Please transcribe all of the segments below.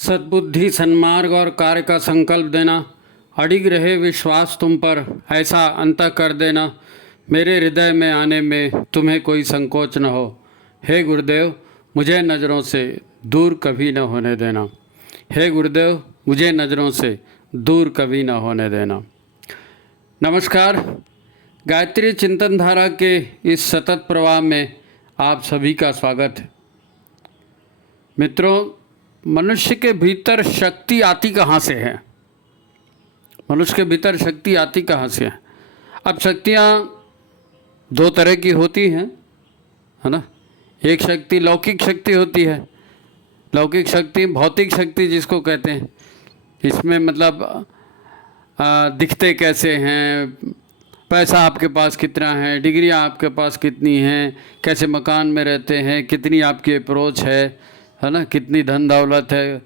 सद्बुद्धि, सन्मार्ग और कार्य का संकल्प देना, अडिग रहे विश्वास तुम पर, ऐसा अंत कर देना, मेरे हृदय में आने में तुम्हें कोई संकोच न हो। हे गुरुदेव, मुझे नज़रों से दूर कभी न होने देना। हे गुरुदेव, मुझे नज़रों से दूर कभी न होने देना। नमस्कार। गायत्री चिंतन धारा के इस सतत प्रवाह में आप सभी का स्वागत है। मित्रों, मनुष्य के भीतर शक्ति आती कहाँ से है? मनुष्य के भीतर शक्ति आती कहाँ से है? अब शक्तियाँ दो तरह की होती हैं, है ना। एक शक्ति लौकिक शक्ति होती है। लौकिक शक्ति भौतिक शक्ति जिसको कहते हैं। इसमें मतलब दिखते कैसे हैं, पैसा आपके पास कितना है, डिग्रियां आपके पास कितनी हैं, कैसे मकान में रहते हैं, कितनी आपकी अप्रोच है ना, कितनी धन दौलत है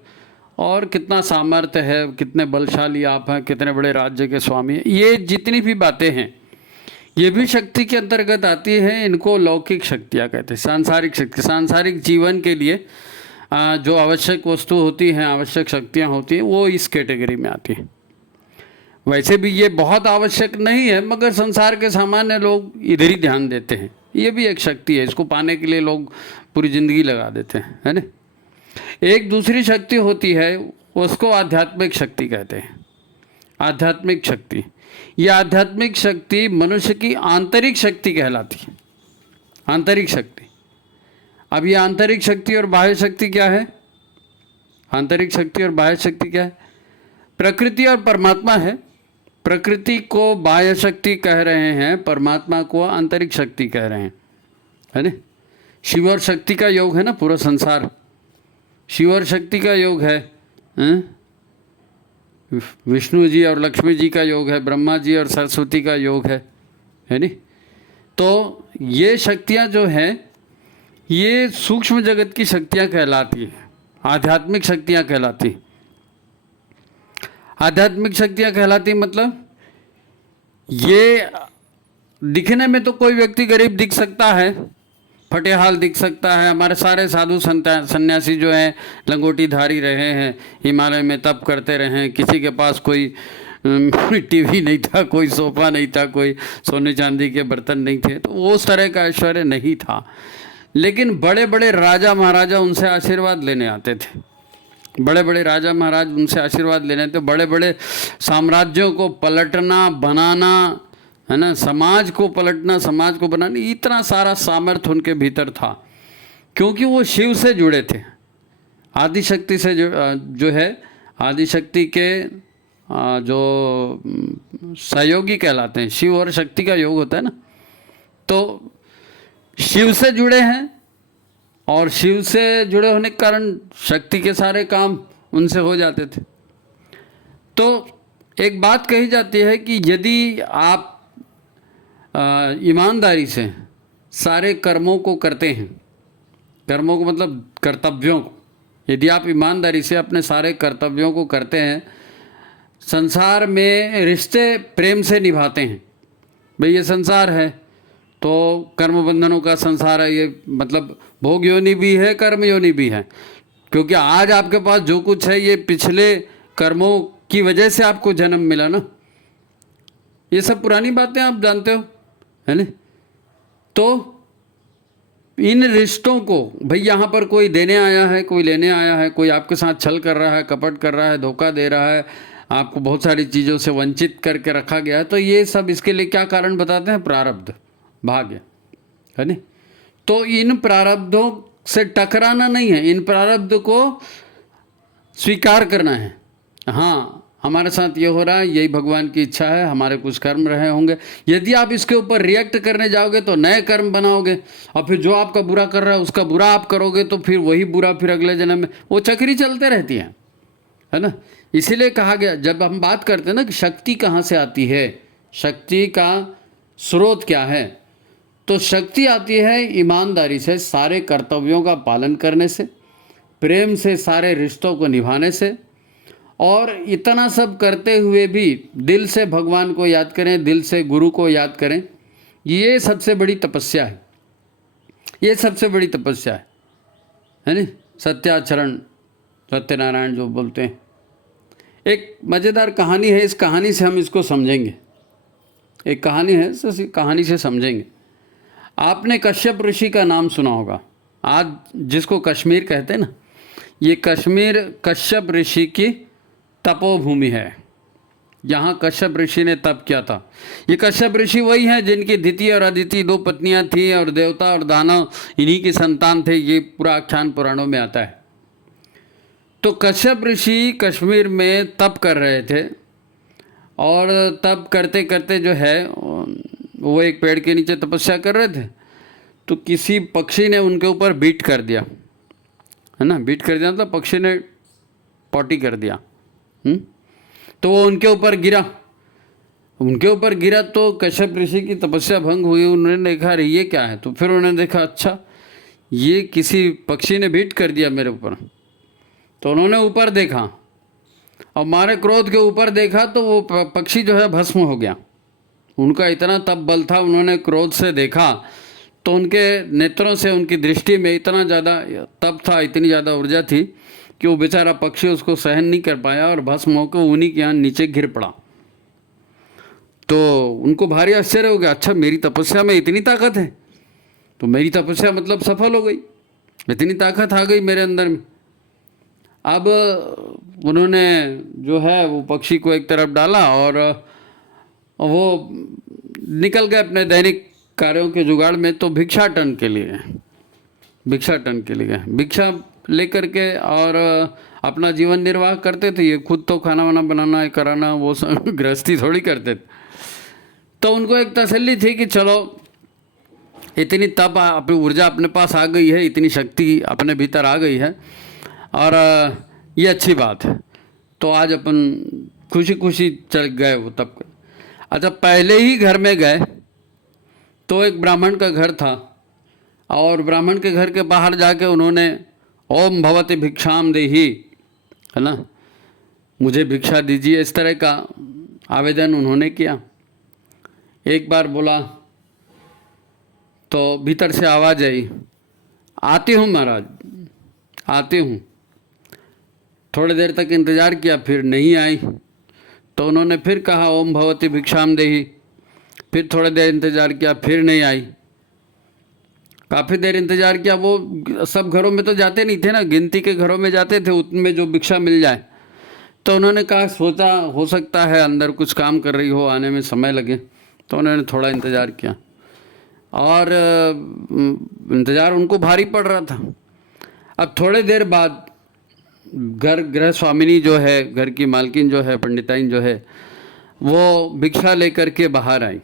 और कितना सामर्थ्य है, कितने बलशाली आप हैं, कितने बड़े राज्य के स्वामी हैं। ये जितनी भी बातें हैं ये भी शक्ति के अंतर्गत आती है। इनको लौकिक शक्तियाँ कहते हैं। सांसारिक शक्ति, सांसारिक जीवन के लिए जो आवश्यक वस्तु होती हैं, आवश्यक शक्तियाँ होती हैं, वो इस कैटेगरी में आती हैं। वैसे भी ये बहुत आवश्यक नहीं है, मगर संसार के सामान्य लोग इधर ही ध्यान देते हैं। ये भी एक शक्ति है, इसको पाने के लिए लोग पूरी ज़िंदगी लगा देते हैं, है ना। एक दूसरी शक्ति होती है, उसको आध्यात्मिक शक्ति कहते हैं। आध्यात्मिक शक्ति, ये आध्यात्मिक शक्ति मनुष्य की आंतरिक शक्ति कहलाती है। आंतरिक शक्ति। अब ये आंतरिक शक्ति और बाह्य शक्ति क्या है? आंतरिक शक्ति और बाह्य शक्ति क्या है? प्रकृति और परमात्मा है। प्रकृति को बाह्य शक्ति कह रहे हैं, परमात्मा को आंतरिक शक्ति कह रहे हैं, है ना। शिव और शक्ति का योग है ना पूरा संसार। शिव और शक्ति का योग है, विष्णु जी और लक्ष्मी जी का योग है, ब्रह्मा जी और सरस्वती का योग है नी। तो ये शक्तियाँ जो हैं ये सूक्ष्म जगत की शक्तियाँ कहलाती हैं, आध्यात्मिक शक्तियाँ कहलाती। आध्यात्मिक शक्तियाँ कहलाती मतलब ये दिखने में तो कोई व्यक्ति गरीब दिख सकता है, फटेहाल दिख सकता है। हमारे सारे साधु सन्यासी जो हैं लंगोटी धारी रहे हैं, हिमालय में तप करते रहे हैं, किसी के पास कोई टीवी नहीं था, कोई सोफा नहीं था, कोई सोने चांदी के बर्तन नहीं थे, तो वो उस तरह का ऐश्वर्य नहीं था। लेकिन बड़े बड़े राजा महाराजा उनसे आशीर्वाद लेने आते थे। बड़े बड़े राजा महाराज उनसे आशीर्वाद लेने थे। बड़े बड़े साम्राज्यों को पलटना, बनाना, है ना, समाज को पलटना, समाज को बनाना, इतना सारा सामर्थ्य उनके भीतर था, क्योंकि वो शिव से जुड़े थे। आदिशक्ति से जो है, आदिशक्ति के जो सहयोगी कहलाते हैं। शिव और शक्ति का योग होता है ना, तो शिव से जुड़े हैं और शिव से जुड़े होने के कारण शक्ति के सारे काम उनसे हो जाते थे। तो एक बात कही जाती है कि यदि आप ईमानदारी से सारे कर्मों को करते हैं, कर्मों को मतलब कर्तव्यों को, यदि आप ईमानदारी से अपने सारे कर्तव्यों को करते हैं, संसार में रिश्ते प्रेम से निभाते हैं। भाई ये संसार है तो कर्म बंधनों का संसार है, ये मतलब भोग योनि भी है, कर्म योनि भी है, क्योंकि आज आपके पास जो कुछ है ये पिछले कर्मों की वजह से आपको जन्म मिला ना। ये सब पुरानी बातें आप जानते हो, है ना। तो इन रिश्तों को, भाई यहाँ पर कोई देने आया है, कोई लेने आया है, कोई आपके साथ छल कर रहा है, कपट कर रहा है, धोखा दे रहा है, आपको बहुत सारी चीज़ों से वंचित करके रखा गया है, तो ये सब इसके लिए क्या कारण बताते हैं? प्रारब्ध, भाग्य, है ना। तो इन प्रारब्धों से टकराना नहीं है, इन प्रारब्ध को स्वीकार करना है। हाँ, हमारे साथ ये हो रहा है, यही भगवान की इच्छा है, हमारे कुछ कर्म रहे होंगे। यदि आप इसके ऊपर रिएक्ट करने जाओगे तो नए कर्म बनाओगे, और फिर जो आपका बुरा कर रहा है उसका बुरा आप करोगे, तो फिर वही बुरा फिर अगले जन्म में, वो चक्री चलते रहती है ना। इसीलिए कहा गया, जब हम बात करते हैं ना कि शक्ति कहाँ से आती है, शक्ति का स्रोत क्या है, तो शक्ति आती है ईमानदारी से सारे कर्तव्यों का पालन करने से, प्रेम से सारे रिश्तों को निभाने से, और इतना सब करते हुए भी दिल से भगवान को याद करें, दिल से गुरु को याद करें। ये सबसे बड़ी तपस्या है, ये सबसे बड़ी तपस्या है ना। सत्याचरण, सत्यनारायण जो बोलते हैं। एक मज़ेदार कहानी है, इस कहानी से हम इसको समझेंगे। एक कहानी है, इस कहानी से समझेंगे। आपने कश्यप ऋषि का नाम सुना होगा। आज जिसको कश्मीर कहते हैं ना, ये कश्मीर कश्यप ऋषि की तपोभूमि है। यहाँ कश्यप ऋषि ने तप किया था। ये कश्यप ऋषि वही हैं जिनकी दिति और अदिति 2 पत्नियाँ थीं और देवता और दानव इन्हीं की संतान थे। ये पूरा आख्यान पुराणों में आता है। तो कश्यप ऋषि कश्मीर में तप कर रहे थे और तप करते करते जो है वो एक पेड़ के नीचे तपस्या कर रहे थे, तो किसी पक्षी ने उनके ऊपर बीट कर दिया, है ना। बीट कर दिया मतलब पक्षी ने पॉटी कर दिया। तो वो उनके ऊपर गिरा तो कश्यप ऋषि की तपस्या भंग हुई। उन्होंने देखा अरे ये क्या है, तो फिर उन्होंने देखा अच्छा ये किसी पक्षी ने बीट कर दिया मेरे ऊपर। तो उन्होंने ऊपर देखा और मारे क्रोध के ऊपर देखा तो वो पक्षी जो है भस्म हो गया। उनका इतना तप बल था, उन्होंने क्रोध से देखा तो उनके नेत्रों से, उनकी दृष्टि में इतना ज़्यादा तप था, इतनी ज़्यादा ऊर्जा थी कि वो बेचारा पक्षी उसको सहन नहीं कर पाया और भस्म होकर उन्हीं के यहाँ नीचे गिर पड़ा। तो उनको भारी आश्चर्य हो गया, अच्छा मेरी तपस्या में इतनी ताकत है, तो मेरी तपस्या मतलब सफल हो गई, इतनी ताकत आ गई मेरे अंदर में। अब उन्होंने जो है वो पक्षी को एक तरफ डाला और वो निकल गए अपने दैनिक कार्यों के जुगाड़ में। तो भिक्षाटन के लिए गए, भिक्षा लेकर के और अपना जीवन निर्वाह करते थे। ये खुद तो खाना वाना बनाना कराना वो सब गृहस्थी थोड़ी करते थे। तो उनको एक तसल्ली थी कि चलो इतनी तप अपनी ऊर्जा अपने पास आ गई है, इतनी शक्ति अपने भीतर आ गई है और ये अच्छी बात है, तो आज अपन खुशी खुशी चल गए वो तप कर। अच्छा, पहले ही घर में गए तो एक ब्राह्मण का घर था और ब्राह्मण के घर के बाहर जाके उन्होंने ओम भवति भिक्षाम देहि, है ना, मुझे भिक्षा दीजिए, इस तरह का आवेदन उन्होंने किया। एक बार बोला तो भीतर से आवाज़ आई, आती हूँ महाराज, आती हूँ। थोड़ी देर तक इंतज़ार किया, फिर नहीं आई तो उन्होंने फिर कहा ओम भवति भिक्षाम देहि। फिर थोड़ी देर इंतज़ार किया, फिर नहीं आई। काफ़ी देर इंतज़ार किया, वो सब घरों में तो जाते नहीं थे ना, गिनती के घरों में जाते थे, उनमें जो भिक्षा मिल जाए। तो उन्होंने कहा सोचा हो सकता है अंदर कुछ काम कर रही हो, आने में समय लगे। तो उन्होंने थोड़ा इंतज़ार किया और इंतज़ार उनको भारी पड़ रहा था। अब थोड़े देर बाद गृह स्वामिनी जो है, घर की मालकिन जो है, पंडिताइन जो है, वो भिक्षा लेकर के बाहर आई।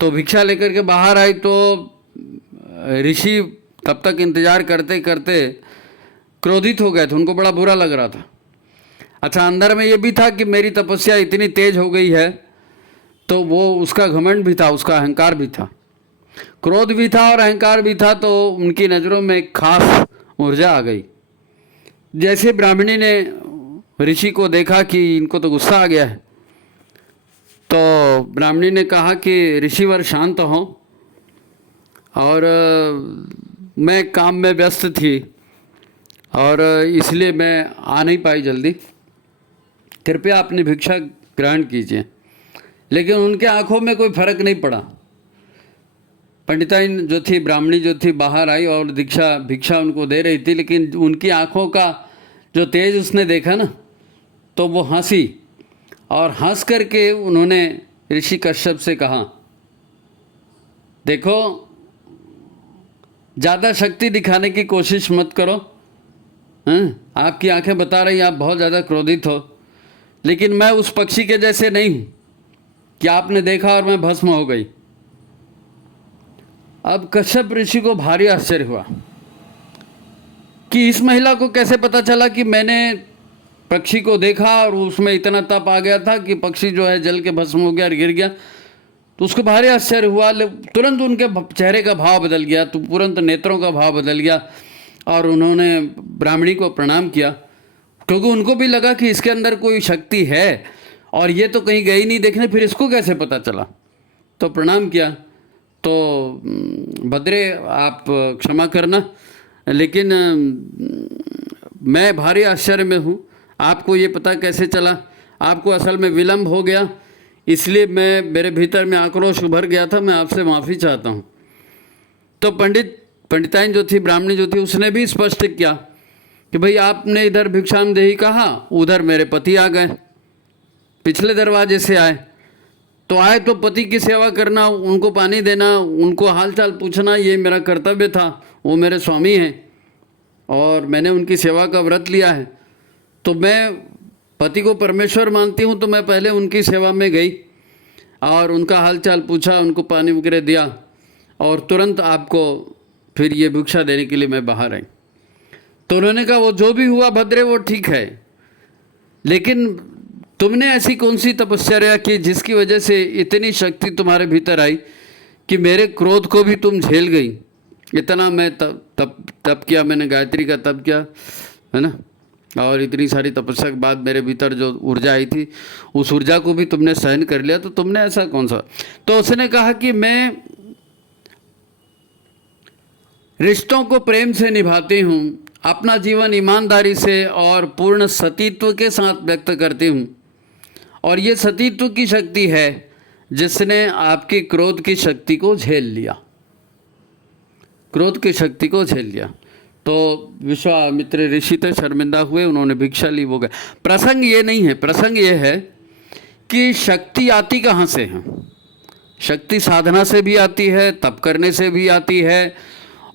तो भिक्षा लेकर के बाहर आई तो ऋषि तब तक इंतज़ार करते करते क्रोधित हो गए थे, उनको बड़ा बुरा लग रहा था। अच्छा, अंदर में ये भी था कि मेरी तपस्या इतनी तेज हो गई है, तो वो उसका घमंड भी था, उसका अहंकार भी था, क्रोध भी था और अहंकार भी था। तो उनकी नज़रों में एक खास ऊर्जा आ गई। जैसे ब्राह्मणी ने ऋषि को देखा कि इनको तो गुस्सा आ गया है, तो ब्राह्मणी ने कहा कि ऋषिवर शांत हो, और मैं काम में व्यस्त थी और इसलिए मैं आ नहीं पाई जल्दी, कृपया अपनी भिक्षा ग्रहण कीजिए। लेकिन उनके आंखों में कोई फर्क नहीं पड़ा। पंडिताइन जो थी, ब्राह्मणी जो थी, बाहर आई और भिक्षा उनको दे रही थी, लेकिन उनकी आंखों का जो तेज उसने देखा ना, तो वो हंसी और हंस करके उन्होंने ऋषि कश्यप से कहा, देखो ज़्यादा शक्ति दिखाने की कोशिश मत करो, आपकी आंखें बता रही आप बहुत ज़्यादा क्रोधित हो, लेकिन मैं उस पक्षी के जैसे नहीं हूँ कि आपने देखा और मैं भस्म हो गई। अब कश्यप ऋषि को भारी आश्चर्य हुआ कि इस महिला को कैसे पता चला कि मैंने पक्षी को देखा और उसमें इतना तप आ गया था कि पक्षी जो है जल के भस्म हो गया और गिर गया। तो उसको भारी आश्चर्य हुआ। तुरंत उनके चेहरे का भाव बदल गया, तो तुरंत नेत्रों का भाव बदल गया और उन्होंने ब्राह्मणी को प्रणाम किया, क्योंकि उनको भी लगा कि इसके अंदर कोई शक्ति है और ये तो कहीं गई नहीं देखने, फिर इसको कैसे पता चला। तो प्रणाम किया। तो भद्रे आप क्षमा करना, लेकिन मैं भारी आश्चर्य में हूँ, आपको ये पता कैसे चला? आपको असल में विलम्ब हो गया, इसलिए मेरे भीतर में आक्रोश उभर गया था, मैं आपसे माफ़ी चाहता हूँ। तो पंडिताइन जो थी, ब्राह्मणी जो थी, उसने भी स्पष्ट किया कि भाई आपने इधर भिक्षाम देही कहा, उधर मेरे पति आ गए, पिछले दरवाजे से आए। तो आए तो पति की सेवा करना, उनको पानी देना, उनको हालचाल पूछना, ये मेरा कर्तव्य था। वो मेरे स्वामी हैं और मैंने उनकी सेवा का व्रत लिया है। तो मैं पति को परमेश्वर मानती हूँ, तो मैं पहले उनकी सेवा में गई और उनका हालचाल पूछा, उनको पानी वगैरह दिया और तुरंत आपको फिर ये भिक्षा देने के लिए मैं बाहर आई। तो उन्होंने कहा वो जो भी हुआ भद्रे वो ठीक है, लेकिन तुमने ऐसी कौन सी तपस्या की जिसकी वजह से इतनी शक्ति तुम्हारे भीतर आई कि मेरे क्रोध को भी तुम झेल गई? इतना मैं तप किया, मैंने गायत्री का तप किया, है ना, और इतनी सारी तपस्या के बाद मेरे भीतर जो ऊर्जा आई थी, उस ऊर्जा को भी तुमने सहन कर लिया, तो तुमने ऐसा कौन सा? तो उसने कहा कि मैं रिश्तों को प्रेम से निभाती हूँ, अपना जीवन ईमानदारी से और पूर्ण सतीत्व के साथ व्यक्त करती हूँ, और ये सतीत्व की शक्ति है जिसने आपकी क्रोध की शक्ति को झेल लिया, क्रोध की शक्ति को झेल लिया। तो विश्वामित्र ऋषि तो शर्मिंदा हुए, उन्होंने भिक्षा ली, वो गए। प्रसंग ये नहीं है, प्रसंग ये है कि शक्ति आती कहाँ से है? शक्ति साधना से भी आती है, तप करने से भी आती है,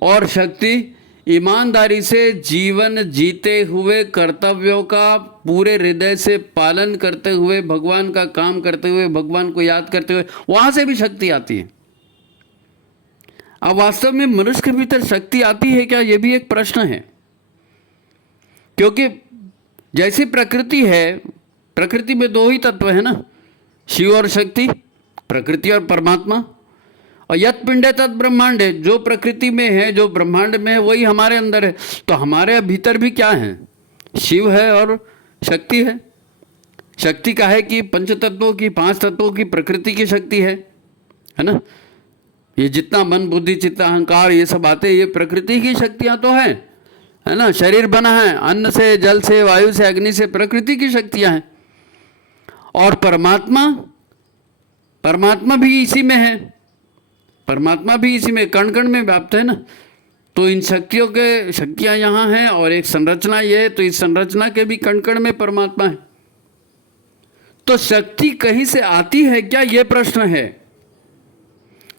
और शक्ति ईमानदारी से जीवन जीते हुए, कर्तव्यों का पूरे हृदय से पालन करते हुए, भगवान का काम करते हुए, भगवान को याद करते हुए, वहाँ से भी शक्ति आती है। अब वास्तव में मनुष्य के भीतर शक्ति आती है क्या, ये भी एक प्रश्न है। क्योंकि जैसी प्रकृति है, प्रकृति में दो ही तत्व है ना, शिव और शक्ति, प्रकृति और परमात्मा। और यत पिंडे तत् ब्रह्मांडे, जो प्रकृति में है, जो ब्रह्मांड में है, वही हमारे अंदर है। तो हमारे भीतर भी क्या है? शिव है और शक्ति है। शक्ति का है कि पंच तत्वों की, पांच तत्वों की प्रकृति की शक्ति है ना। ये जितना मन बुद्धि चित्त अहंकार ये सब आते हैं, ये प्रकृति की शक्तियां तो है ना। शरीर बना है अन्न से, जल से, वायु से, अग्नि से, प्रकृति की शक्तियां हैं। और परमात्मा, परमात्मा भी इसी में है, परमात्मा भी इसी में कण कण में व्याप्त है ना। तो इन शक्तियां यहाँ हैं और एक संरचना ये है, तो इस संरचना के भी कण कण में परमात्मा है। तो शक्ति कहीं से आती है क्या, ये प्रश्न है।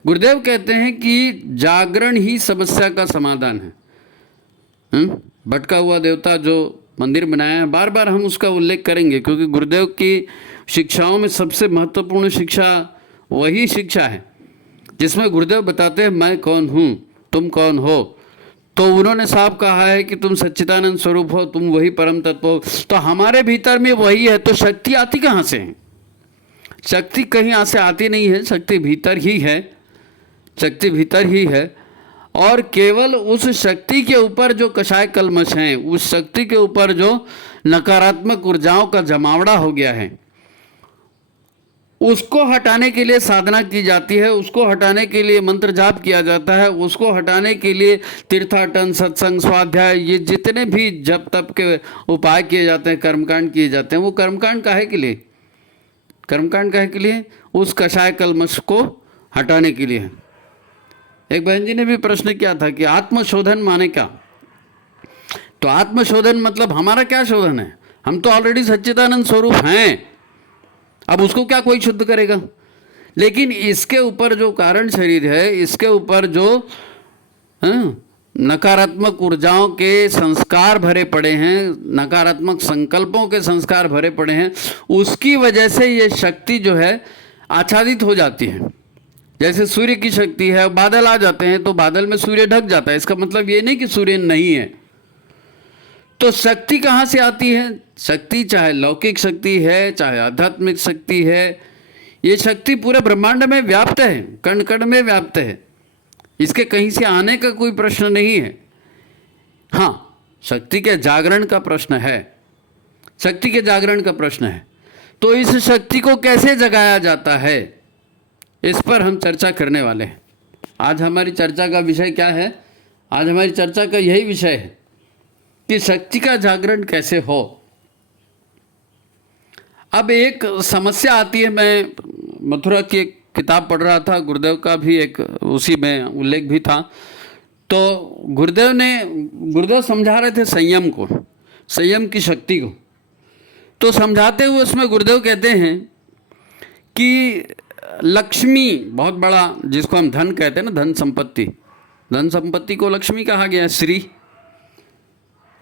गुरुदेव कहते हैं कि जागरण ही समस्या का समाधान है। भटका हुआ देवता जो मंदिर बनाया है, बार बार हम उसका उल्लेख करेंगे, क्योंकि गुरुदेव की शिक्षाओं में सबसे महत्वपूर्ण शिक्षा वही शिक्षा है जिसमें गुरुदेव बताते हैं मैं कौन हूँ, तुम कौन हो। तो उन्होंने साफ कहा है कि तुम सच्चिदानंद स्वरूप हो, तुम वही परम तत्व हो। तो हमारे भीतर में वही है। तो शक्ति आती कहाँ से है? शक्ति कहीं से आती नहीं है, शक्ति भीतर ही है, शक्ति भीतर ही है। और केवल उस शक्ति के ऊपर जो कषाय कल्मश हैं, उस शक्ति के ऊपर जो नकारात्मक ऊर्जाओं का जमावड़ा हो गया है, उसको हटाने के लिए साधना की जाती है, उसको हटाने के लिए मंत्र जाप किया जाता है, उसको हटाने के लिए तीर्थाटन, सत्संग, स्वाध्याय, ये जितने भी जप तप के उपाय किए जाते हैं, कर्मकांड किए जाते हैं, वो कर्मकांड काहे के लिए? कर्मकांड काहे के लिए? उस कषाय कल्मश को हटाने के लिए। एक बहन जी ने भी प्रश्न किया था कि आत्मशोधन माने क्या? तो आत्मशोधन मतलब हमारा क्या शोधन है? हम तो ऑलरेडी सच्चिदानंद स्वरूप हैं, अब उसको क्या कोई शुद्ध करेगा? लेकिन इसके ऊपर जो कारण शरीर है, इसके ऊपर जो नकारात्मक ऊर्जाओं के संस्कार भरे पड़े हैं, नकारात्मक संकल्पों के संस्कार भरे पड़े हैं, उसकी वजह से ये शक्ति जो है आच्छादित हो जाती है। जैसे सूर्य की शक्ति है, बादल आ जाते हैं तो बादल में सूर्य ढक जाता है, इसका मतलब ये नहीं कि सूर्य नहीं है। तो शक्ति कहाँ से आती है? शक्ति चाहे लौकिक शक्ति है, चाहे आध्यात्मिक शक्ति है, ये शक्ति पूरे ब्रह्मांड में व्याप्त है, कण कण में व्याप्त है। इसके कहीं से आने का कोई प्रश्न नहीं है। हाँ, शक्ति के जागरण का प्रश्न है, शक्ति के जागरण का प्रश्न है। तो इस शक्ति को कैसे जगाया जाता है, इस पर हम चर्चा करने वाले हैं। आज हमारी चर्चा का विषय क्या है? आज हमारी चर्चा का यही विषय है कि शक्ति का जागरण कैसे हो। अब एक समस्या आती है, मैं मथुरा की एक किताब पढ़ रहा था, गुरुदेव का भी एक उसी में उल्लेख भी था। तो गुरुदेव समझा रहे थे संयम को, संयम की शक्ति को। तो समझाते हुए उसमें गुरुदेव कहते हैं कि लक्ष्मी बहुत बड़ा, जिसको हम धन कहते हैं ना, धन संपत्ति को लक्ष्मी कहा गया है, श्री।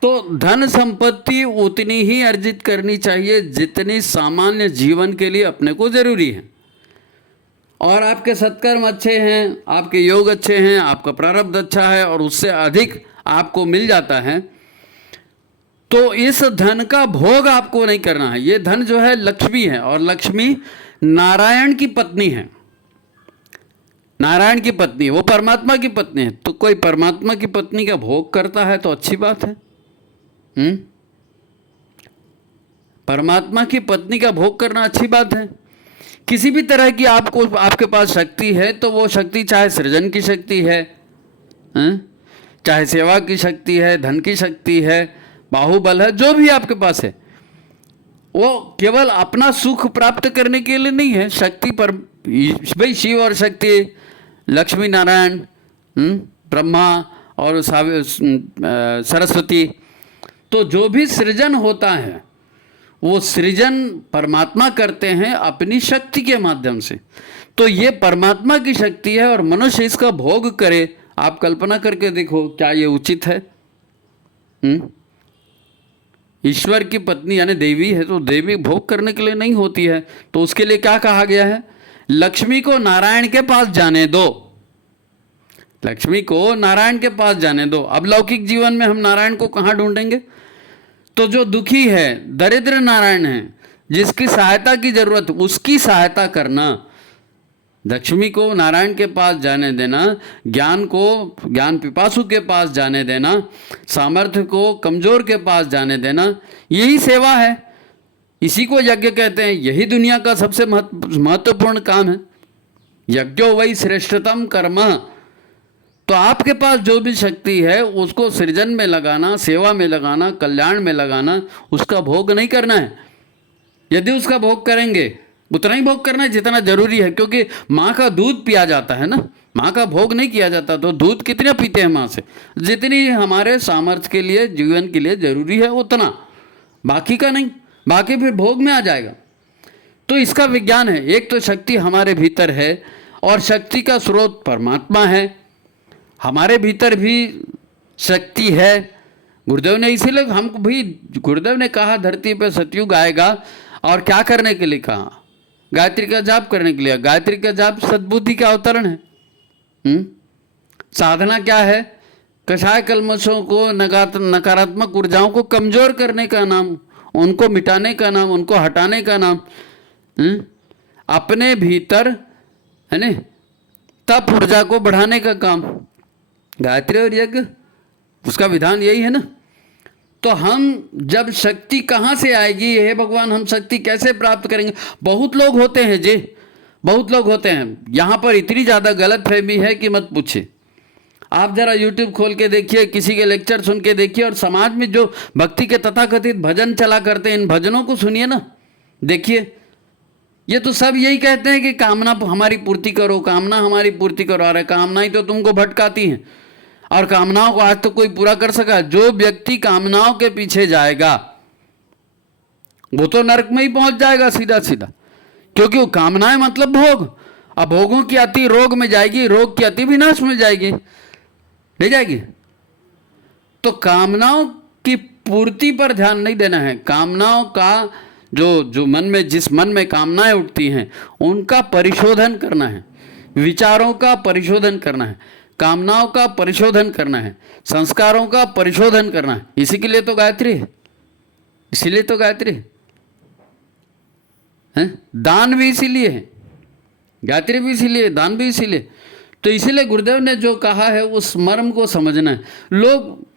तो धन संपत्ति उतनी ही अर्जित करनी चाहिए जितनी सामान्य जीवन के लिए अपने को जरूरी है। और आपके सत्कर्म अच्छे हैं, आपके योग अच्छे हैं, आपका प्रारब्ध अच्छा है और उससे अधिक आपको मिल जाता है, तो इस धन का भोग आपको नहीं करना है। ये धन जो है लक्ष्मी है, और लक्ष्मी नारायण की पत्नी है। नारायण की पत्नी, वो परमात्मा की पत्नी है। तो कोई परमात्मा की पत्नी का भोग करता है तो अच्छी बात है। परमात्मा की पत्नी का भोग करना अच्छी बात है। किसी भी तरह की आपके पास शक्ति है, तो वो शक्ति चाहे सृजन की शक्ति है, चाहे सेवा की शक्ति है, धन की शक्ति है, बाहुबल है, जो भी आपके पास है, वो केवल अपना सुख प्राप्त करने के लिए नहीं है। शक्ति पर भाई शिव और शक्ति, लक्ष्मी नारायण, ब्रह्मा और सरस्वती, तो जो भी सृजन होता है वो सृजन परमात्मा करते हैं अपनी शक्ति के माध्यम से। तो ये परमात्मा की शक्ति है और मनुष्य इसका भोग करे। आप कल्पना करके देखो, क्या ये उचित है? ईश्वर की पत्नी यानी देवी है, तो देवी भोग करने के लिए नहीं होती है। तो उसके लिए क्या कहा गया है? लक्ष्मी को नारायण के पास जाने दो, लक्ष्मी को नारायण के पास जाने दो। अब लौकिक जीवन में हम नारायण को कहाँ ढूंढेंगे? तो जो दुखी है, दरिद्र नारायण है, जिसकी सहायता की जरूरत, उसकी सहायता करना। लक्ष्मी को नारायण के पास जाने देना, ज्ञान को ज्ञान पिपासु के पास जाने देना, सामर्थ्य को कमजोर के पास जाने देना, यही सेवा है। इसी को यज्ञ कहते हैं। यही दुनिया का सबसे महत्वपूर्ण काम है। यज्ञो वही श्रेष्ठतम कर्म। तो आपके पास जो भी शक्ति है उसको सृजन में लगाना, सेवा में लगाना, कल्याण में लगाना, उसका भोग नहीं करना है। यदि उसका भोग करेंगे, उतना ही भोग करना है जितना जरूरी है, क्योंकि माँ का दूध पिया जाता है ना, माँ का भोग नहीं किया जाता। तो दूध कितना पीते हैं माँ से? जितनी हमारे सामर्थ्य के लिए, जीवन के लिए जरूरी है उतना, बाकी का नहीं। बाकी फिर भोग में आ जाएगा। तो इसका विज्ञान है। एक तो शक्ति हमारे भीतर है और शक्ति का स्रोत परमात्मा है। हमारे भीतर भी शक्ति है। गुरुदेव ने इसीलिए हमको भी, गुरुदेव ने कहा धरती पे सतयुग आएगा, और क्या करने के लिए कहा? गायत्री का जाप करने के लिए। गायत्री का जाप सद्बुद्धि का अवतरण है। साधना क्या है? कषाय कल्मशों को, नकारात्मक ऊर्जाओं को कमजोर करने का नाम, उनको मिटाने का नाम, उनको हटाने का नाम। अपने भीतर है ना तप ऊर्जा को बढ़ाने का काम। गायत्री और यज्ञ, उसका विधान यही है ना। तो हम जब शक्ति कहाँ से आएगी? हे भगवान, हम शक्ति कैसे प्राप्त करेंगे? बहुत लोग होते हैं जी, बहुत लोग होते हैं। यहाँ पर इतनी ज़्यादा गलतफहमी है कि मत पूछिए। आप जरा YouTube खोल के देखिए, किसी के लेक्चर सुन के देखिए, और समाज में जो भक्ति के तथाकथित भजन चला करते हैं, इन भजनों को सुनिए ना, देखिए। ये तो सब यही कहते हैं कि कामना हमारी पूर्ति करो, कामना हमारी पूर्ति करो। अरे कामनाएं तो तुमको भटकाती हैं, और कामनाओं को आज तो कोई पूरा कर सका? जो व्यक्ति कामनाओं के पीछे जाएगा वो तो नरक में ही पहुंच जाएगा सीधा सीधा, क्योंकि वो कामनाएं मतलब भोग। अब भोगों की अति रोग में जाएगी, रोग की अति विनाश में जाएगी, नहीं जाएगी? तो कामनाओं की पूर्ति पर ध्यान नहीं देना है। कामनाओं का जो मन में, जिस मन में कामनाएं उठती हैं, उनका परिशोधन करना है, विचारों का परिशोधन करना है, कामनाओं का परिशोधन करना है, संस्कारों का परिशोधन करना है। इसी के लिए तो गायत्री है, इसीलिए तो गायत्री है। दान भी इसीलिए है, गायत्री भी इसीलिए, दान भी इसीलिए। तो इसीलिए गुरुदेव ने जो कहा है उस मर्म को समझना है। लोग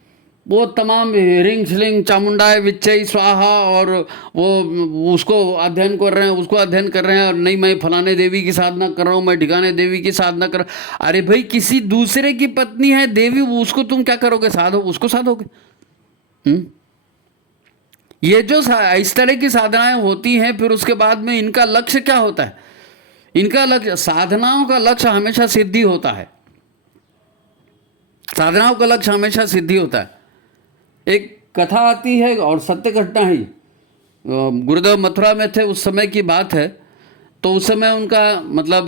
वो तमाम रिंग स्लिंग चामुंडाय विच्चय स्वाहा और वो उसको अध्ययन कर रहे हैं, उसको अध्ययन कर रहे हैं, और नहीं मैं फलाने देवी की साधना कर रहा हूँ, मैं ढिकाने देवी की साधना कर। अरे भाई, किसी दूसरे की पत्नी है देवी, उसको तुम क्या करोगे? साधो, उसको साधोगे? ये जो इस तरह की साधनाएं होती हैं, फिर उसके बाद में इनका लक्ष्य क्या होता है? इनका लक्ष्य, साधनाओं का लक्ष्य हमेशा सिद्धि होता है। साधनाओं का लक्ष्य हमेशा सिद्धि होता है। एक कथा आती है और सत्य घटना है। गुरुदेव मथुरा में थे, उस समय की बात है। तो उस समय उनका मतलब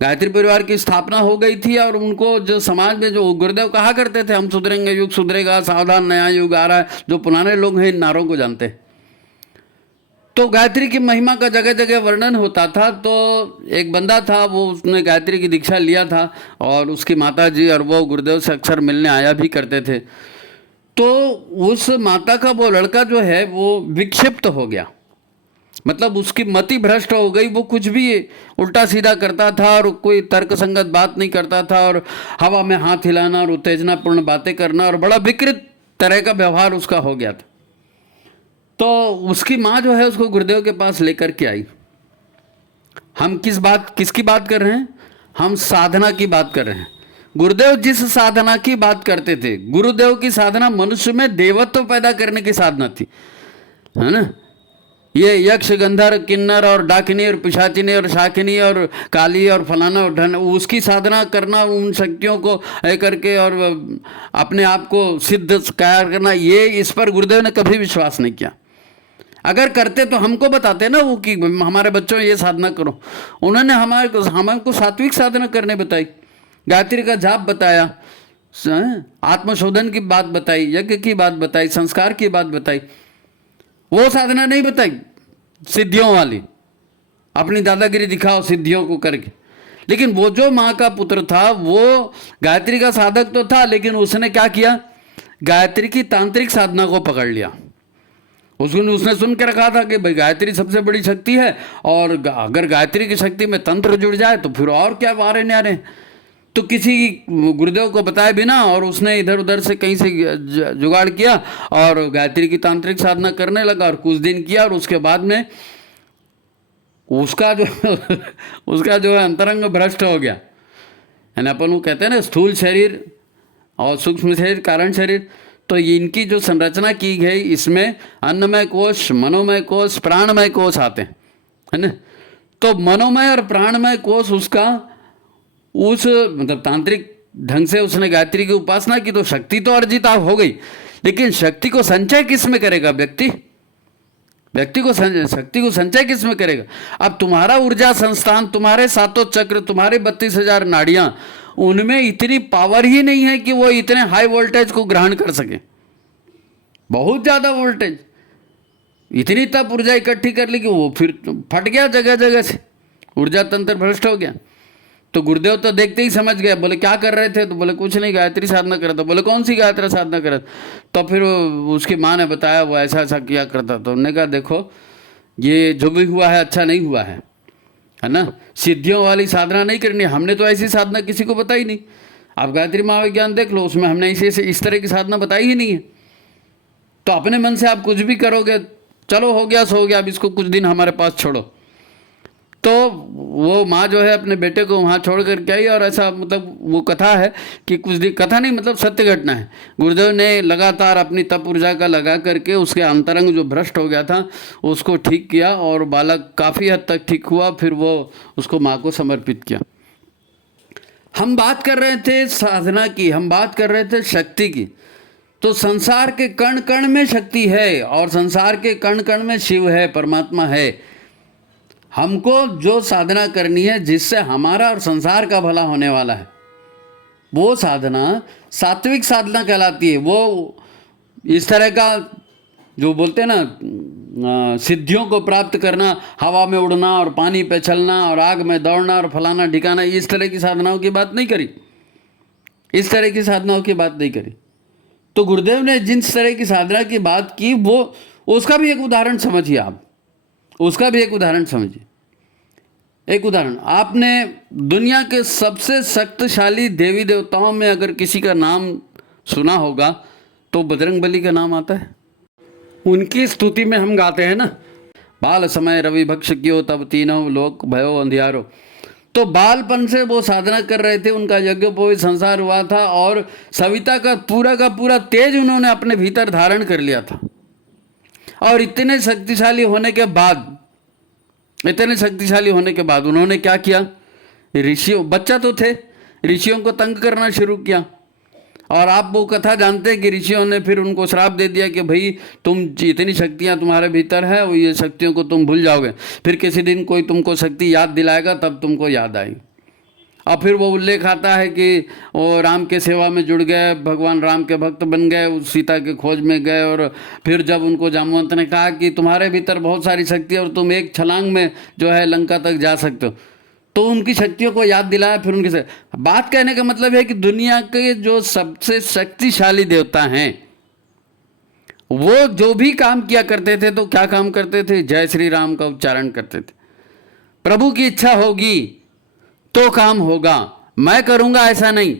गायत्री परिवार की स्थापना हो गई थी, और उनको जो समाज में जो गुरुदेव कहा करते थे, हम सुधरेंगे, युग सुधरेगा, सावधान नया युग आ रहा है, जो पुराने लोग हैं इन नारों को जानते हैं। तो गायत्री की महिमा का जगह जगह वर्णन होता था। तो एक बंदा था, वो उसने गायत्री की दीक्षा लिया था, और उसकी माता जी और वो गुरुदेव से अक्सर मिलने आया भी करते थे। तो उस माता का वो लड़का जो है वो विक्षिप्त हो गया, मतलब उसकी मति भ्रष्ट हो गई। वो कुछ भी उल्टा सीधा करता था और कोई तर्कसंगत बात नहीं करता था, और हवा में हाथ हिलाना और उत्तेजनापूर्ण बातें करना, और बड़ा विकृत तरह का व्यवहार उसका हो गया था। तो उसकी माँ जो है उसको गुरुदेव के पास लेकर के आई। हम किसकी बात कर रहे हैं? हम साधना की बात कर रहे हैं। गुरुदेव जिस साधना की बात करते थे, गुरुदेव की साधना मनुष्य में देवत्व पैदा करने की साधना थी, है ना। ये यक्ष, गंधर्व, किन्नर और डाकिनी और पिशाचिनी और शाकिनी और काली और फलाना और ढन, उसकी साधना करना, उन शक्तियों को करके और अपने आप को सिद्ध करना, ये इस पर गुरुदेव ने कभी विश्वास नहीं किया। अगर करते तो हमको बताते ना वो कि हमारे बच्चों ये साधना करो। उन्होंने हमको सात्विक साधना करने बताई, गायत्री का जाप बताया, आत्मशोधन की बात बताई, यज्ञ की बात बताई, संस्कार की बात बताई। वो साधना नहीं बताई सिद्धियों वाली, अपनी दादागिरी दिखाओ सिद्धियों को करके। लेकिन वो जो माँ का पुत्र था वो गायत्री का साधक तो था, लेकिन उसने क्या किया? गायत्री की तांत्रिक साधना को पकड़ लिया। उसने सुन के रखा था कि भाई गायत्री सबसे बड़ी शक्ति है, और अगर गायत्री की शक्ति में तंत्र जुड़ जाए तो फिर और क्या वारे न्यारे। तो किसी गुरुदेव को बताए बिना, और उसने इधर उधर से कहीं से जुगाड़ किया और गायत्री की तांत्रिक साधना करने लगा, और कुछ दिन किया, और उसके बाद में उसका जो है अंतरंग भ्रष्ट हो गया। यानी अपन वो कहते हैं ना, स्थूल शरीर और सूक्ष्म शरीर, कारण शरीर। तो इनकी जो संरचना की गई, इसमें अन्नमय कोश, मनोमय कोश, प्राणमय कोश आते हैं, है ना। तो मनोमय और प्राणमय कोश उसका मतलब तांत्रिक ढंग से उसने गायत्री की उपासना की, तो शक्ति तो अर्जित हो गई, लेकिन शक्ति को संचय किस में करेगा व्यक्ति? शक्ति को संचय किस में करेगा? अब तुम्हारा ऊर्जा संस्थान, तुम्हारे सातों चक्र, तुम्हारे 32,000 नाड़ियां, उनमें इतनी पावर ही नहीं है कि वो इतने हाई वोल्टेज को ग्रहण कर सके। बहुत ज़्यादा वोल्टेज, इतनी तप ऊर्जा इकट्ठी कर ली कि वो फिर फट गया जगह जगह से, ऊर्जा तंत्र भ्रष्ट हो गया। तो गुरुदेव तो देखते ही समझ गए। बोले क्या कर रहे थे? तो बोले कुछ नहीं, गायत्री साधना कर रहा था। बोले कौन सी गायत्री साधना कर रहा था? तो फिर उसकी माँ ने बताया वो ऐसा ऐसा किया करता। तो उन्होंने कहा देखो ये जो भी हुआ है अच्छा नहीं हुआ है ना। सिद्धियों वाली साधना नहीं करनी, हमने तो ऐसी साधना किसी को बताई नहीं। आप गायत्री महाविज्ञान देख लो, उसमें हमने इस तरह की साधना बताई ही नहीं है। तो अपने मन से आप कुछ भी करोगे, चलो हो गया सो हो गया, अब इसको कुछ दिन हमारे पास छोड़ो। तो वो माँ जो है अपने बेटे को वहाँ छोड़ करके आई, और ऐसा मतलब वो कथा है कि कुछ दिन, कथा नहीं मतलब सत्य घटना है, गुरुदेव ने लगातार अपनी तप ऊर्जा का लगा करके उसके अंतरंग जो भ्रष्ट हो गया था उसको ठीक किया, और बालक काफ़ी हद तक ठीक हुआ। फिर वो उसको माँ को समर्पित किया। हम बात कर रहे थे साधना की, हम बात कर रहे थे शक्ति की। तो संसार के कण कण में शक्ति है, और संसार के कण कण में शिव है, परमात्मा है। हमको जो साधना करनी है जिससे हमारा और संसार का भला होने वाला है, वो साधना सात्विक साधना कहलाती है। वो इस तरह का जो बोलते हैं ना, सिद्धियों को प्राप्त करना, हवा में उड़ना और पानी पे चलना और आग में दौड़ना और फलाना ठिकाना, इस तरह की साधनाओं की बात नहीं करी, इस तरह की साधनाओं की बात नहीं करी। तो गुरुदेव ने जिस तरह की साधना की बात की, वो उसका भी एक उदाहरण समझिए आप, उसका भी एक उदाहरण समझिए। एक उदाहरण, आपने दुनिया के सबसे शक्तिशाली देवी देवताओं में अगर किसी का नाम सुना होगा तो बजरंगबली का नाम आता है। उनकी स्तुति में हम गाते हैं ना, बाल समय रवि भक्ष कियो तब तीनों लोक भयो अंधियारो। तो बालपन से वो साधना कर रहे थे, उनका यज्ञोपवीत संसार हुआ था और सविता का पूरा तेज उन्होंने अपने भीतर धारण कर लिया था। और इतने शक्तिशाली होने के बाद उन्होंने क्या किया, ऋषियों, बच्चा तो थे, ऋषियों को तंग करना शुरू किया। और आप वो कथा जानते हैं कि ऋषियों ने फिर उनको श्राप दे दिया कि भाई तुम इतनी शक्तियां तुम्हारे भीतर है, और ये शक्तियों को तुम भूल जाओगे, फिर किसी दिन कोई तुमको शक्ति याद दिलाएगा तब तुमको याद आएगी। और फिर वो उल्लेख आता है कि वो राम के सेवा में जुड़ गए, भगवान राम के भक्त बन गए, उस सीता के खोज में गए। और फिर जब उनको जामवंत ने कहा कि तुम्हारे भीतर बहुत सारी शक्ति है और तुम एक छलांग में जो है लंका तक जा सकते हो, तो उनकी शक्तियों को याद दिलाया। फिर उनके से बात कहने का मतलब है कि दुनिया के जो सबसे शक्तिशाली देवता हैं वो जो भी काम किया करते थे तो क्या काम करते थे, जय श्री राम का उच्चारण करते थे। प्रभु की इच्छा होगी तो काम होगा, मैं करूंगा ऐसा नहीं,